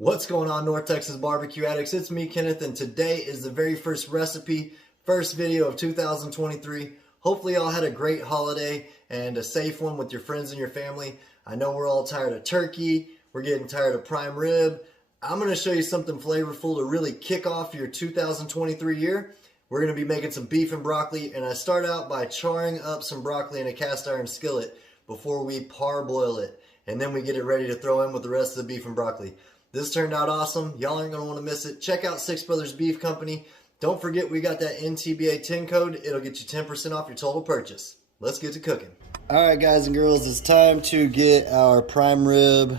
What's going on, North Texas barbecue addicts? It's me, Kenneth, and today is the very first recipe, first video of 2023. Hopefully y'all had a great holiday and a safe one with your friends and your family. I know we're all tired of turkey. We're getting tired of prime rib. I'm going to show you something flavorful to really kick off your 2023 year. We're going to be making some beef and broccoli, and I start out by charring up some broccoli in a cast iron skillet before we parboil it, and then we get it ready to throw in with the rest of the beef and broccoli. This turned out awesome. Y'all aren't going to want to miss it. Check out Six Brothers Beef Company. Don't forget we got that NTBA 10 code. It'll get you 10% off your total purchase. Let's get to cooking. Alright guys and girls, it's time to get our prime rib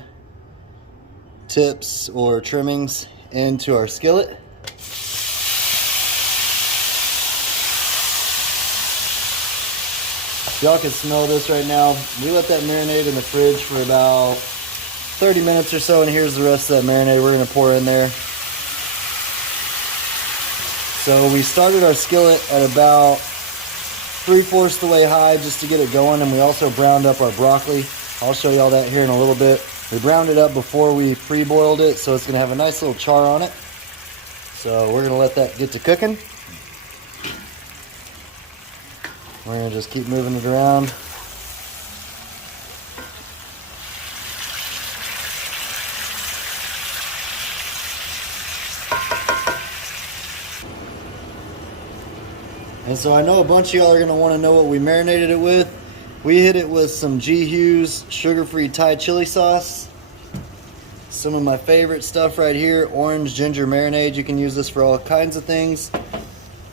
tips or trimmings into our skillet. Y'all can smell this right now. We let that marinate in the fridge for about 30 minutes or so, and here's the rest of that marinade we're going to pour in there. So we started our skillet at about 3/4 the way high just to get it going, and we also browned up our broccoli. I'll show y'all that here in a little bit. We browned it up before we pre-boiled it, so it's going to have a nice little char on it. So we're going to let that get to cooking. We're going to just keep moving it around. And so I know a bunch of y'all are going to want to know what we marinated it with. We hit it with some G. Hughes sugar-free Thai chili sauce. Some of my favorite stuff right here, orange ginger marinade. You can use this for all kinds of things.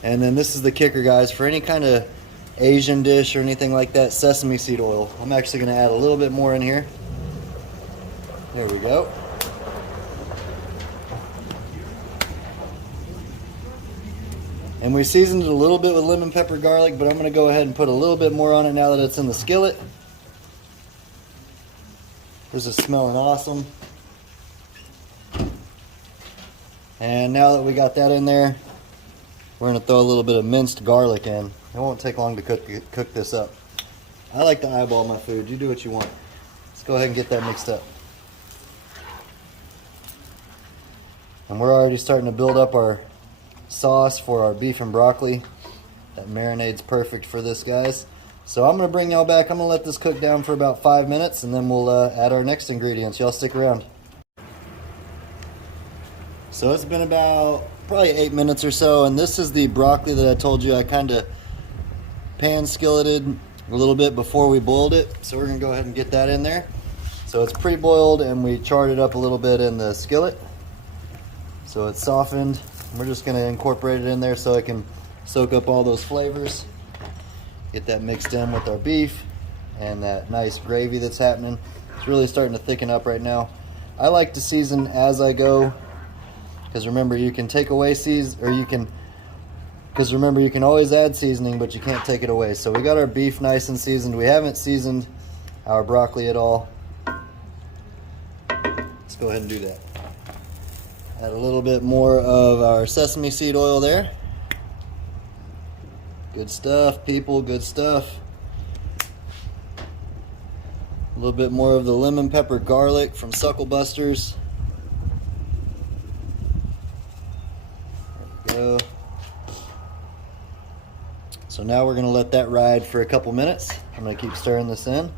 And then this is the kicker, guys. For any kind of Asian dish or anything like that, sesame seed oil. I'm actually going to add a little bit more in here. There we go. And we seasoned it a little bit with lemon pepper garlic, but I'm going to go ahead and put a little bit more on it now that it's in the skillet. This is smelling awesome. And now that we got that in there, we're going to throw a little bit of minced garlic in. It won't take long to cook this up. I like to eyeball my food. You do what you want. Let's go ahead and get that mixed up. And we're already starting to build up our sauce for our beef and broccoli. That marinade's perfect for this, guys. So I'm going to bring y'all back. I'm going to let this cook down for about 5 minutes, and then we'll add our next ingredients. Y'all stick around. So it's been about probably 8 minutes or so, and this is the broccoli that I told you I kind of pan skilleted a little bit before we boiled it. So we're going to go ahead and get that in there. So it's pre-boiled, and we charred it up a little bit in the skillet. So it's softened. We're just going to incorporate it in there so it can soak up all those flavors. Get that mixed in with our beef and that nice gravy that's happening. It's really starting to thicken up right now. I like to season as I go, because remember, you can take away because remember, you can always add seasoning, but you can't take it away. So we got our beef nice and seasoned. We haven't seasoned our broccoli at all. Let's go ahead and do that. Add a little bit more of our sesame seed oil there. Good stuff, people, good stuff. A little bit more of the lemon pepper garlic from Suckle Busters. There we go. So now we're going to let that ride for a couple minutes. I'm going to keep stirring this in.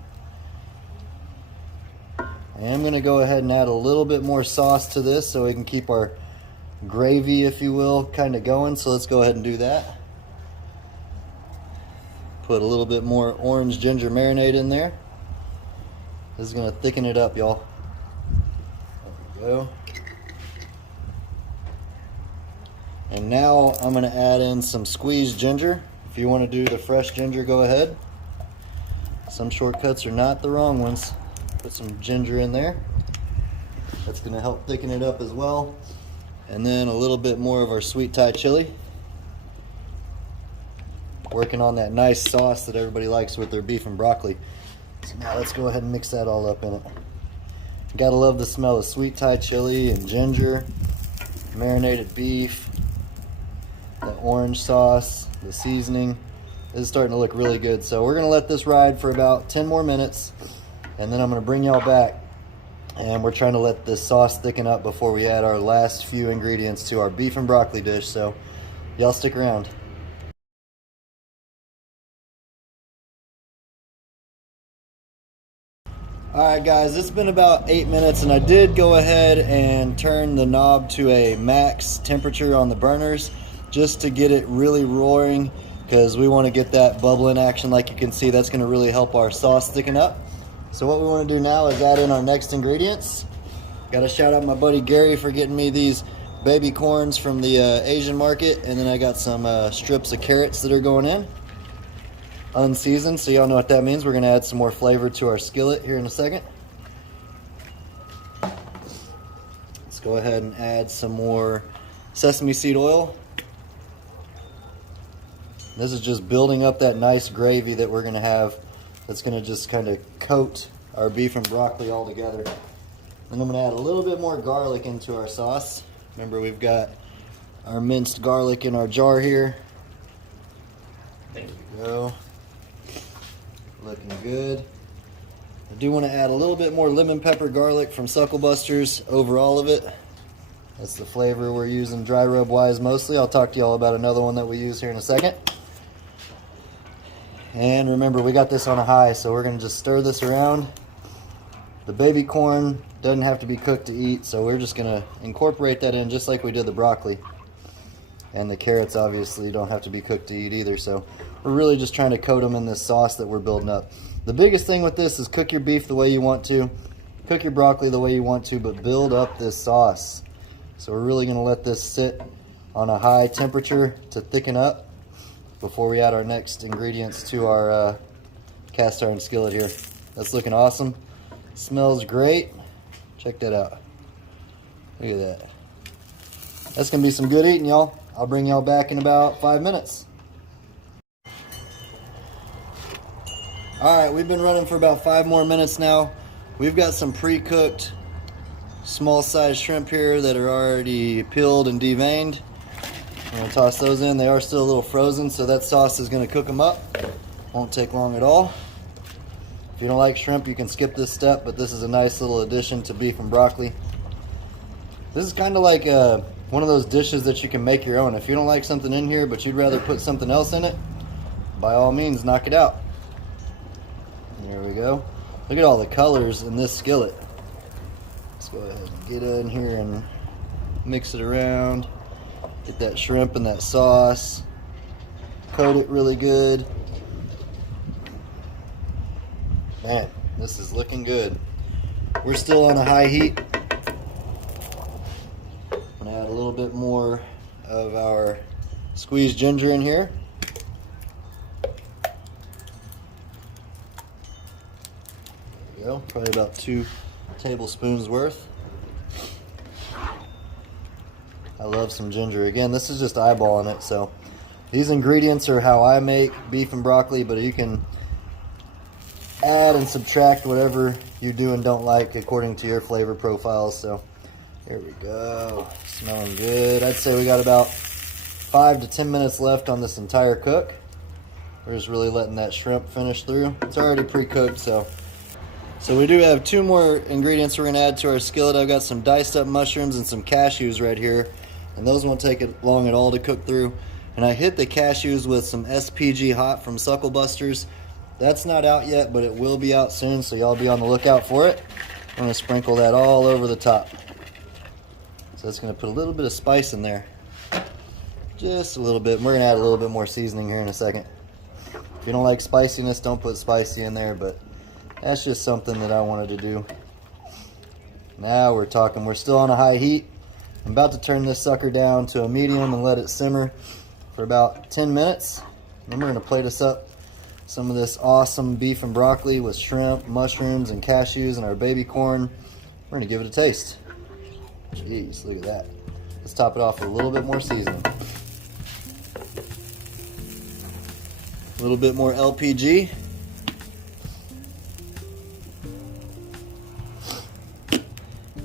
I am going to go ahead and add a little bit more sauce to this so we can keep our gravy, if you will, kind of going. So let's go ahead and do that. Put a little bit more orange ginger marinade in there. This is going to thicken it up, y'all. There we go. And now I'm going to add in some squeezed ginger. If you want to do the fresh ginger, go ahead. Some shortcuts are not the wrong ones. Put some ginger in there. That's going to help thicken it up as well. And then a little bit more of our sweet Thai chili. Working on that nice sauce that everybody likes with their beef and broccoli. So now let's go ahead and mix that all up in it. Gotta love the smell of sweet Thai chili and ginger, marinated beef, the orange sauce, the seasoning. This is starting to look really good. So we're gonna let this ride for about 10 more minutes, and then I'm gonna bring y'all back And we're trying to let this sauce thicken up before we add our last few ingredients to our beef and broccoli dish, so y'all stick around. Alright guys, it's been about 8 minutes and I did go ahead and turn the knob to a max temperature on the burners just to get it really roaring, because we want to get that bubbling action. Like you can see, that's going to really help our sauce thicken up. So what we want to do now is add in our next ingredients. Got to shout out my buddy Gary for getting me these baby corns from the Asian market, and then I got some strips of carrots that are going in. Unseasoned, so y'all know what that means. We're going to add some more flavor to our skillet here in a second. Let's go ahead and add some more sesame seed oil. This is just building up that nice gravy that we're going to have, that's going to just kind of coat our beef and broccoli all together. And I'm going to add a little bit more garlic into our sauce. Remember, we've got our minced garlic in our jar here. There we go. Looking good. I do want to add a little bit more lemon pepper garlic from Suckle Busters over all of it. That's the flavor we're using dry rub wise mostly. I'll talk to y'all about another one that we use here in a second. And remember, we got this on a high, so we're going to just stir this around. The baby corn doesn't have to be cooked to eat, so we're just going to incorporate that in just like we did the broccoli. And the carrots obviously don't have to be cooked to eat either, so we're really just trying to coat them in this sauce that we're building up. The biggest thing with this is cook your beef the way you want to, cook your broccoli the way you want to, but build up this sauce. So we're really going to let this sit on a high temperature to thicken up before we add our next ingredients to our cast iron skillet here. That's looking awesome. Smells great. Check that out. Look at that. That's going to be some good eating, y'all. I'll bring y'all back in about 5 minutes. Alright, we've been running for about 5 more minutes now. We've got some pre-cooked small sized shrimp here that are already peeled and deveined. I'm going to toss those in. They are still a little frozen, so that sauce is going to cook them up. Won't take long at all. If you don't like shrimp, you can skip this step, but this is a nice little addition to beef and broccoli. This is kind of like one of those dishes that you can make your own. If you don't like something in here, but you'd rather put something else in it, by all means, knock it out. There we go. Look at all the colors in this skillet. Let's go ahead and get in here and mix it around. Get that shrimp and that sauce. Coat it really good. Man, this is looking good. We're still on a high heat. I'm gonna add a little bit more of our squeezed ginger in here. There we go, probably about 2 tablespoons worth. I love some ginger. Again, this is just eyeballing it, so these ingredients are how I make beef and broccoli, but you can add and subtract whatever you do and don't like according to your flavor profiles. So there we go, smelling good. I'd say we got about 5 to 10 minutes left on this entire cook. We're just really letting that shrimp finish through. It's already pre-cooked, so we do have 2 more ingredients we're gonna add to our skillet. I've got some diced up mushrooms and some cashews right here, and those won't take it long at all to cook through. And I hit the cashews with some SPG Hot from Suckle Busters. That's not out yet, but it will be out soon, so y'all be on the lookout for it. I'm gonna sprinkle that all over the top. So that's gonna put a little bit of spice in there. Just a little bit. We're gonna add a little bit more seasoning here in a second. If you don't like spiciness, don't put spicy in there, but that's just something that I wanted to do. Now we're talking. We're still on a high heat. I'm about to turn this sucker down to a medium and let it simmer for about 10 minutes. Then we're gonna plate us up some of this awesome beef and broccoli with shrimp, mushrooms, and cashews and our baby corn. We're gonna give it a taste. Jeez, look at that. Let's top it off with a little bit more seasoning. A little bit more LPG.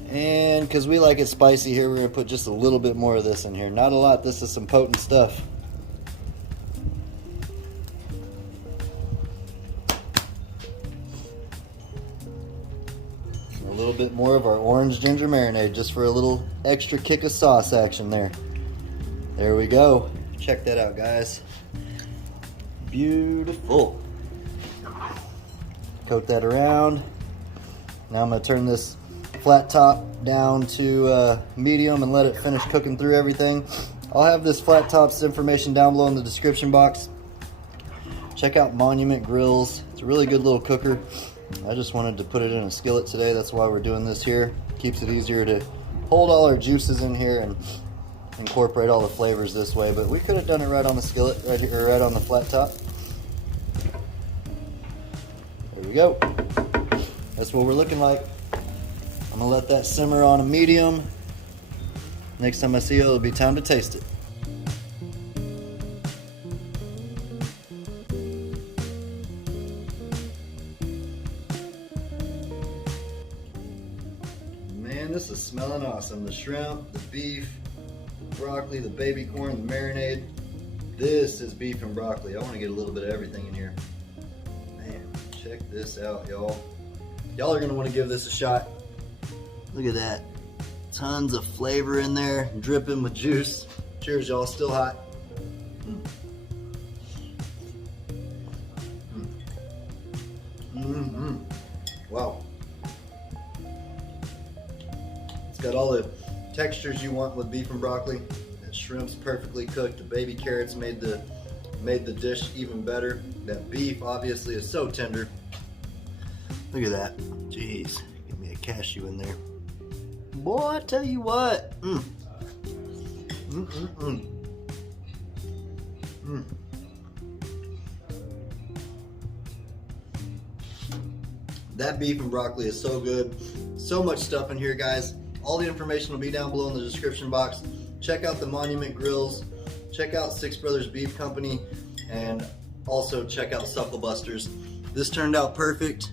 And because we like it spicy here, we're gonna put just a little bit more of this in here. Not a lot, this is some potent stuff. A little little bit more of our orange ginger marinade just for a little extra kick of sauce action there. There we go. Check that out, guys. Beautiful. Coat that around. Now I'm going to turn this flat top down to medium and let it finish cooking through everything. I'll have this flat top's information down below in the description box. Check out Monument Grills. It's a really good little cooker. I just wanted to put it in a skillet today. That's why we're doing this here. Keeps it easier to hold all our juices in here and incorporate all the flavors this way. But we could have done it right on the skillet, right here, right on the flat top. There we go. That's what we're looking like. I'm gonna let that simmer on a medium. Next time I see you, it'll be time to taste it. Man, this is smelling awesome. The shrimp, the beef, the broccoli, the baby corn, the marinade. This is beef and broccoli. I want to get a little bit of everything in here. Man, check this out, y'all. Y'all are gonna want to give this a shot. Look at that. Tons of flavor in there, dripping with juice. Cheers, y'all. Still hot. Wow. It's got all the textures you want with beef and broccoli. That shrimp's perfectly cooked. The baby carrots made the dish even better. That beef obviously is so tender. Look at that. Jeez. Give me a cashew in there. Boy, I tell you what. That beef and broccoli is so good. So much stuff in here, guys. All the information will be down below in the description box. Check out the Monument Grills. Check out Six Brothers Beef Company. And also check out Supple Busters. This turned out perfect.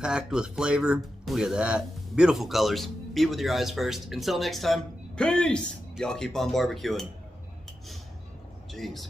Packed with flavor. Look at that. Beautiful colors. Eat with your eyes first. Until next time, peace! Y'all keep on barbecuing. Jeez.